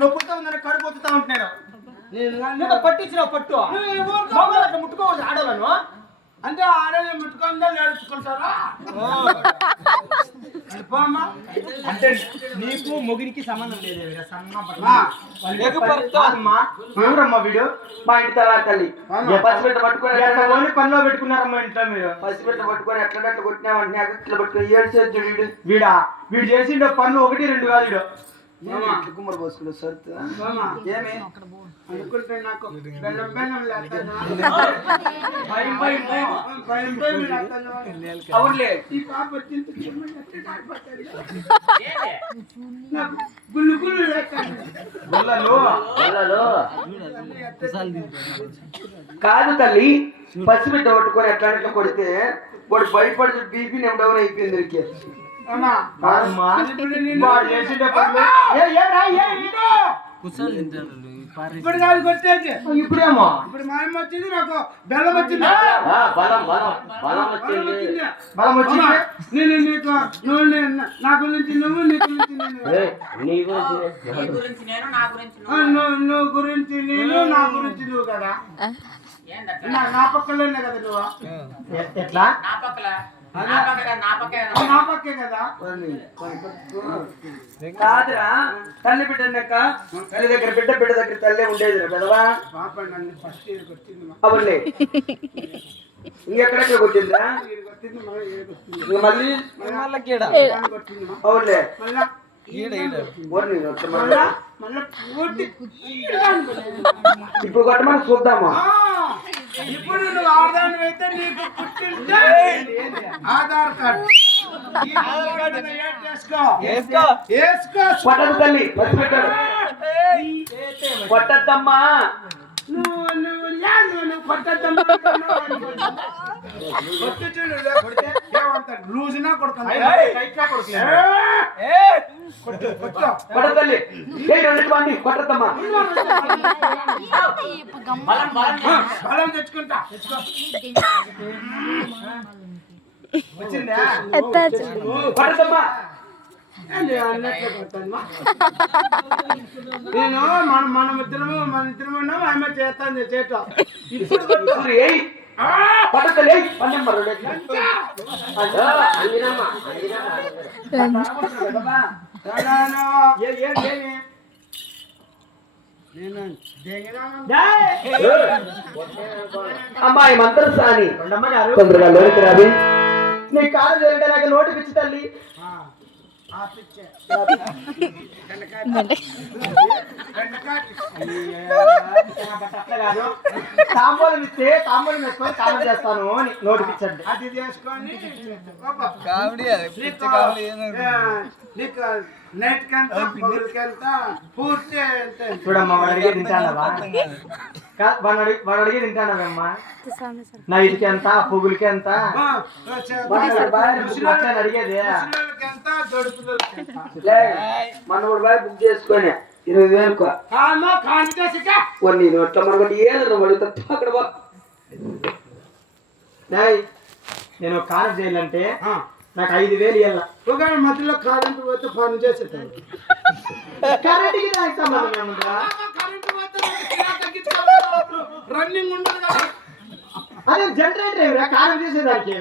నొప్పుతో ఉందని కడుపుతా ఉంటున్నాను. పట్టించిన పట్టు ముట్టుకోవచ్చు ఆడవాళ్ళను అంటే ఆడవాళ్ళు ముట్టుకుందా నేర్చుకుంటారా? అంటే నీకు మొగినికి సంబంధం లేదు. ఎవరమ్మా వీడు? మా ఇంటి తర్వాత తల్లి పసిబిడ్డ పట్టుకొని పనిలో పెట్టుకున్నారమ్మా ఇంట్లో మీరు. పసిబిడ్డ పట్టుకొని ఎట్లా కొట్టినామంటే ఇట్లా పట్టుకొని ఏడు వీడా వీడు చేసిండే పనులు 1, 2 కాదు. వీడు కుమ్మడి పోసుకుని సరుతు ఏమి అనుకుంటే నాకు అవునులే ఈ పాప గుళ్ళు గుళ్ళు కాదు తల్లి పసిబిడ్డ పట్టుకొని ఎట్లా కొడితే వాడు భయపడి బీపీ డౌన్ అయిపోయింది. ఇప్పుడు కాదు కొట్టేది. ఇప్పుడేమో ఇప్పుడు మా అమ్మ వచ్చింది, నాకు బెల్లం వచ్చింది, బలం వచ్చింది. నేను నీకు నువ్వు నా గురించి నువ్వు నీ గురించి నువ్వు గురించి నేను నా గురించి నువ్వు కదా. నా పక్కలోనే కదా నువ్వు. ఎట్లా నా పక్కే కదా. కాదురా తల్లి బిడ్డన్నాక తల్లి దగ్గర బిడ్డ దగ్గర తల్లే ఉండేది పెదవా. అవునులే ఇంకెక్కడెక్కడ కొట్టిందా మళ్ళీ? అవునులే ఇప్పుడు కొట్టమని చూద్దామా? ఇప్పుడు నువ్వు ఆధార్ అయితే నీకు పుట్టింటే ఆధార్ కార్డు పట్టదు తల్లి మర్చిపెట్టాడు కొట్టద్దమ్మా. లూజ్నా కొడతాను కొట్టద్దండి కొట్టద్దమ్మా. బలం తెచ్చుకుంటా. వచ్చిందా కొట్టద్దమ్మా. నేను మన ఇద్దరము ఉన్నాము. ఆమె చేస్తాను చేస్తాం. ఇప్పుడు పట్టలే పన్నెంబర్ అమ్మాయి మంత్రసాని తొందరగా లోనికి రావి. నీ కాలు జరిగితే నాకు నోటి పిచ్చి తల్లి. తాంబూలం ఇస్తే తాంబూలం వేసుకొని కాలం చేస్తాను అని నోటిపించండి. అది చేసుకొని చూడమ్మా వాడు అడిగే తింటానవా? వాడు అడిగే తింటానవమ్మా. నా ఇదికి ఎంత పువ్వులకి ఎంత అడిగేది. మనోడు బాయ్ బుక్ చేసుకొని 20,000 కొన్ని నోట్ల మనకి ఏదో అక్కడ నేను కారు చేయాలంటే నాకు 5,000 ఇవ్వాల. ఒకవేళ మధ్యలో కరెంటు పోతే పని చేసేటాను. రన్నింగ్ ఉండదు కదా. అదే జనరేటర్ ఏమిరా కారం చేసేదానికి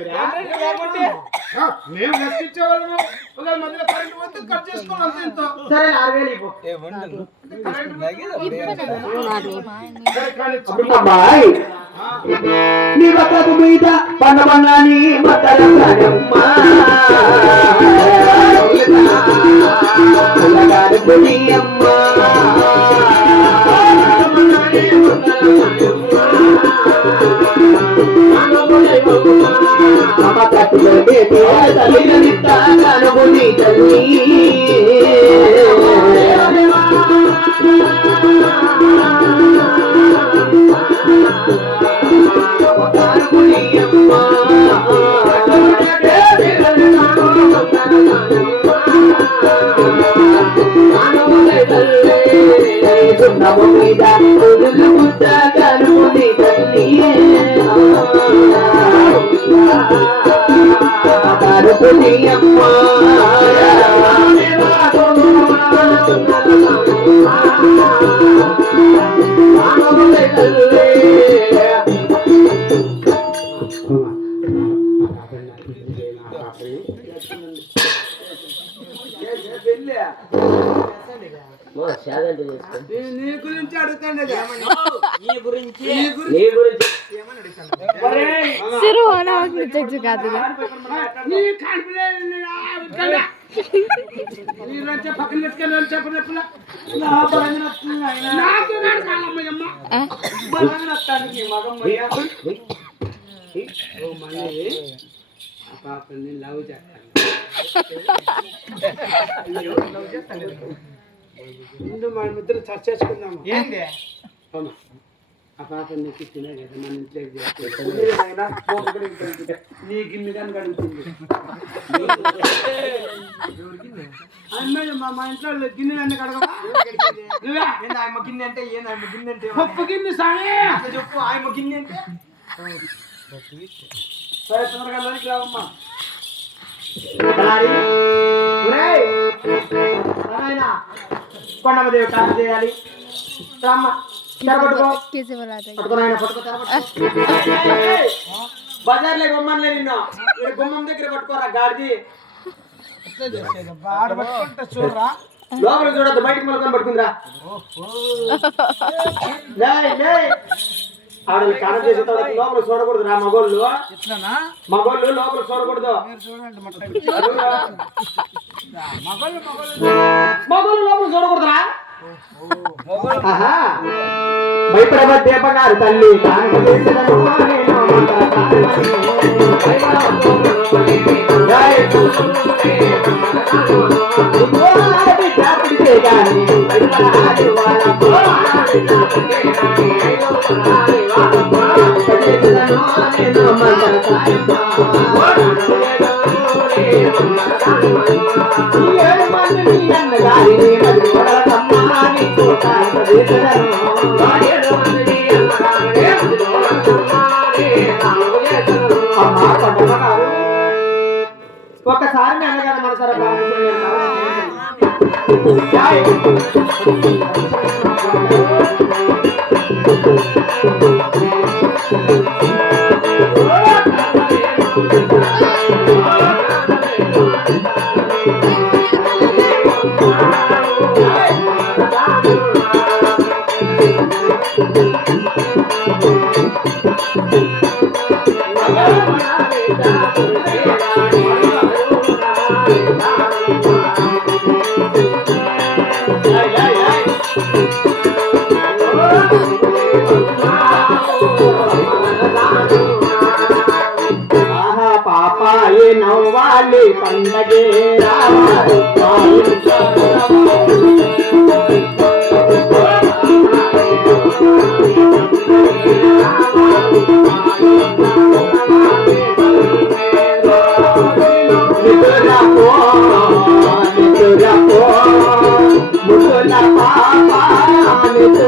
మేము లెక్కించేవాళ్ళము. ఒకవేళ మధ్యలో కరెంటు పోతే కట్ చేసుకోవాలి. ఎంతో సరే 6,000 ఇవ్వు. నీ బతకు మీద పన్నమన్నాని మతరమ్మా తల్లినిత నీ గురించి అడుగుతాను పక్కన పెట్టుకెళ్ళి చెప్పలే పాపని లవ్ చేస్తాను ముందు మన ఇద్దరు చర్చ చేసుకుందాము ఏంటి ఆ పాప నీకు ఇచ్చినా కదా మన ఇంట్లోకి నీ గిన్నె కానీ అడుగుతుంది మా ఇంట్లో గిన్నె అన్నీ కడగ గిన్నె అంటే గిన్నె అంటే పప్పు గిన్నె సామి చెప్పు ఆయమ్మ గిన్నె అంటే సరే తొందరగా లోనికి రావమ్మా కొండమదేవి కాదు చేయాలి బజార్లే గుమ్మంలే నిన్ను గుమ్మం దగ్గర పట్టుకోరా గాడిది చూడరా లోపల చూడద్దు బయటకు మలుకొని పట్టుకుందిరా ఆడలు కాడ చేసే తర్వాత లోపల చూడకూడదు రా మగోళ్ళు లోపల చూడకూడదు మగోళ్ళు లోపల చూడకూడదురా భయపడవ దీపగారు తల్లి ఒకసారి నేను కదా మనసారా పాపాయి నవ్వాలి పండగే రావాలి ముద్దుల